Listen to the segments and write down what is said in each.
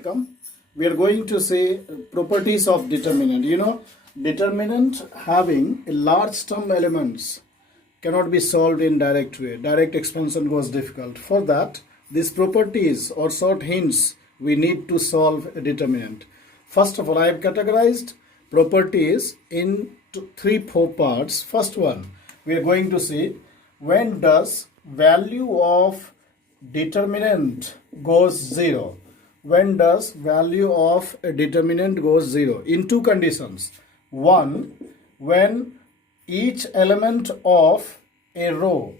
welcome. We are going to say properties of determinant. Determinant having a large term elements cannot be solved in direct way. Direct expansion was difficult. For that, these properties or short hints we need to solve a determinant. First of all, I have categorized properties in 3-4 parts. First one, we are going to see when does value of determinant goes 0. When does value of a determinant goes 0? In two conditions. One, when each element of a row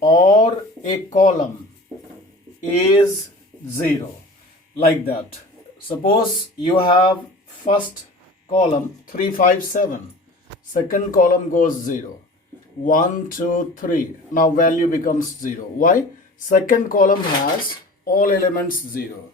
or a column is 0, like that. Suppose you have first column 3, 5, 7, second column goes 0, 1, 2, 3. Now value becomes 0. Why? Second column has all elements 0.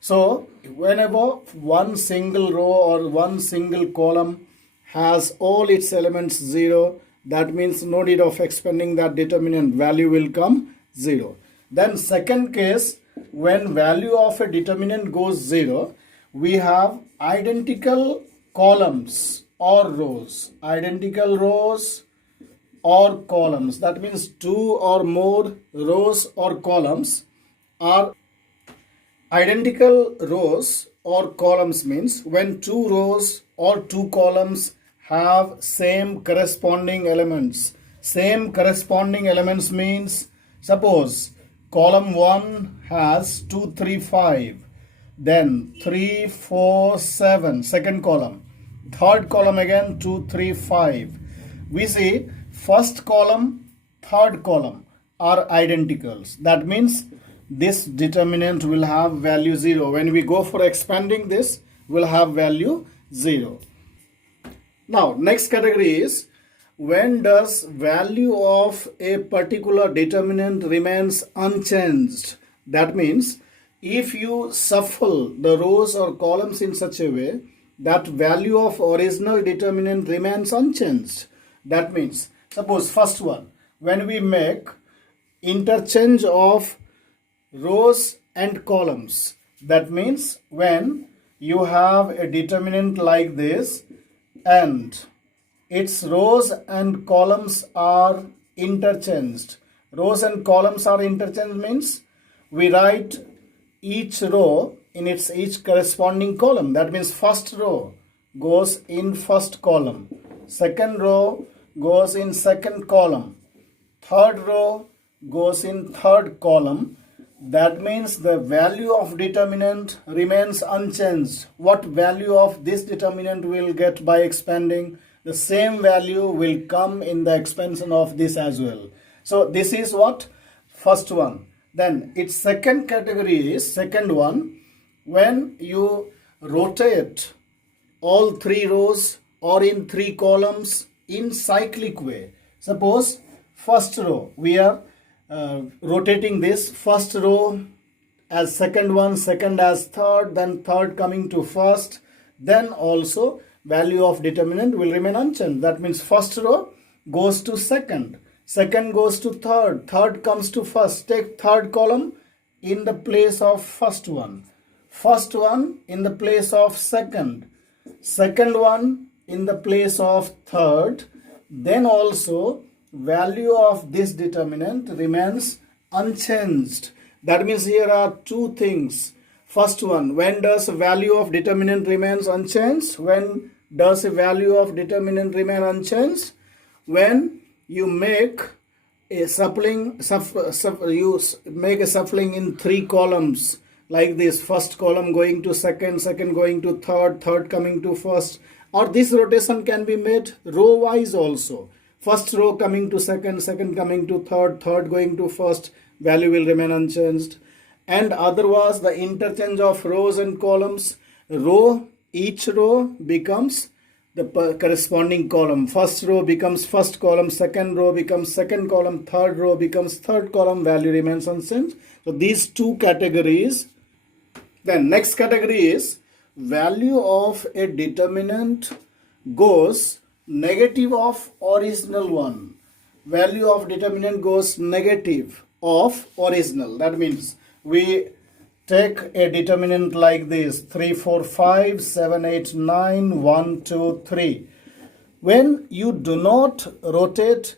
So whenever one single row or one single column has all its elements 0, that means no need of expanding that determinant, value will come 0. Then second case, when value of a determinant goes 0, we have identical columns or rows. Identical rows or columns. That means two or more rows or columns are identical rows or columns means when two rows or two columns have same corresponding elements. Same corresponding elements means suppose column 1 has 2, 3, 5, then 3, 4, 7, second column, third column again 2, 3, 5. We see first column, third column are identicals. That means this determinant will have value 0. When we go for expanding this, will have value 0. Now, next category is when does value of a particular determinant remains unchanged. That means if you shuffle the rows or columns in such a way that value of original determinant remains unchanged. That means suppose first one, when we make interchange of rows and columns, that means when you have a determinant like this and its rows and columns are interchanged. Rows and columns are interchanged means we write each row in its each corresponding column. That means first row goes in first column, second row goes in second column, third row goes in third column. That means the value of determinant remains unchanged. What value of this determinant will get by expanding? The same value will come in the expansion of this as well. So this is what? First one. Then its second category is second one, when you rotate all 3 rows or in 3 columns in cyclic way. Suppose first row, we are rotating this first row as second one, second as third, then third coming to first, then also value of determinant will remain unchanged. That means first row goes to second, second goes to third, third comes to first. Take third column in the place of first one in the place of second, second one in the place of third, then also value of this determinant remains unchanged. That means here are two things. First one, when does value of determinant remains unchanged? When does a value of determinant remain unchanged? When you make a shuffling in 3 columns like this, first column going to second, second going to third, third coming to first, or this rotation can be made row wise also. First row coming to second, second coming to third, third going to first, value will remain unchanged. And otherwise the interchange of rows and columns, each row becomes the corresponding column. First row becomes first column, second row becomes second column, third row becomes third column, value remains unchanged. So these two categories. Then next category is value of a determinant goes negative of original one. Value of determinant goes negative of original. That means we take a determinant like this: 3, 4, 5, 7, 8, 9, 1, 2, 3. When you do not rotate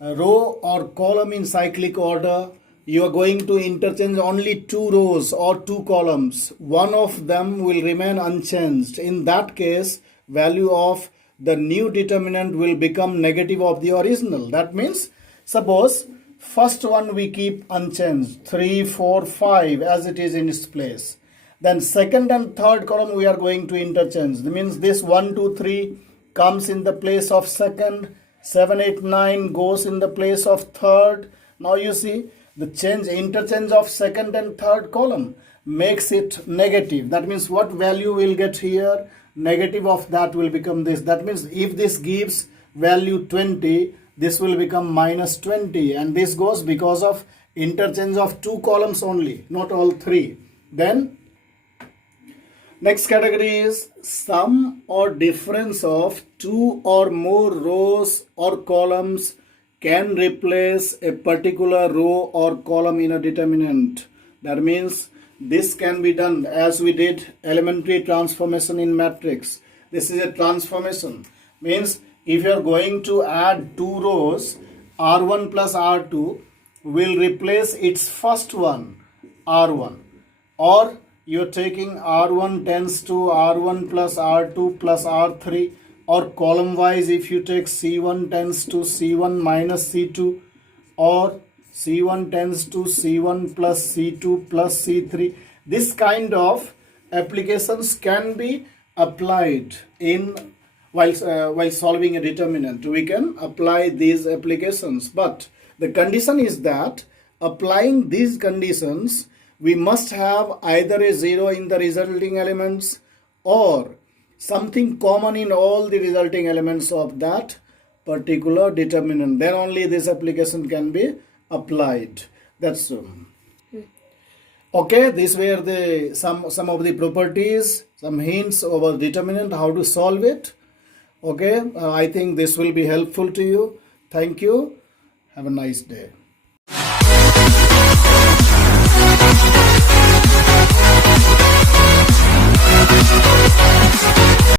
a row or column in cyclic order, you are going to interchange only 2 rows or 2 columns. One of them will remain unchanged. In that case, value of the new determinant will become negative of the original. That means, suppose first one we keep unchanged, 3, 4, 5 as it is in its place. Then second and third column we are going to interchange. That means this 1, 2, 3 comes in the place of second, 7, 8, 9 goes in the place of third. Now you see the interchange of second and third column makes it negative. That means what value will get here? Negative of that will become this. That means if this gives value 20, this will become minus 20, and this goes because of interchange of 2 columns only, not all 3. Then next category is sum or difference of 2 or more rows or columns can replace a particular row or column in a determinant. That means this can be done as we did elementary transformation in matrix. This is a transformation. Means if you are going to add 2 rows, R1 plus R2 will replace its first one, R1. Or you are taking R1 tends to R1 plus R2 plus R3, or column wise if you take C1 tends to C1 minus C2, or C1 tends to C1 plus C2 plus C3. This kind of applications can be applied in while solving a determinant. We can apply these applications, but the condition is that applying these conditions we must have either a 0 in the resulting elements or something common in all the resulting elements of that particular determinant. Then only this application can be applied. That's okay. These were the some of the properties, some hints over determinant, how to solve it. Okay, I think this will be helpful to you. Thank you. Have a nice day.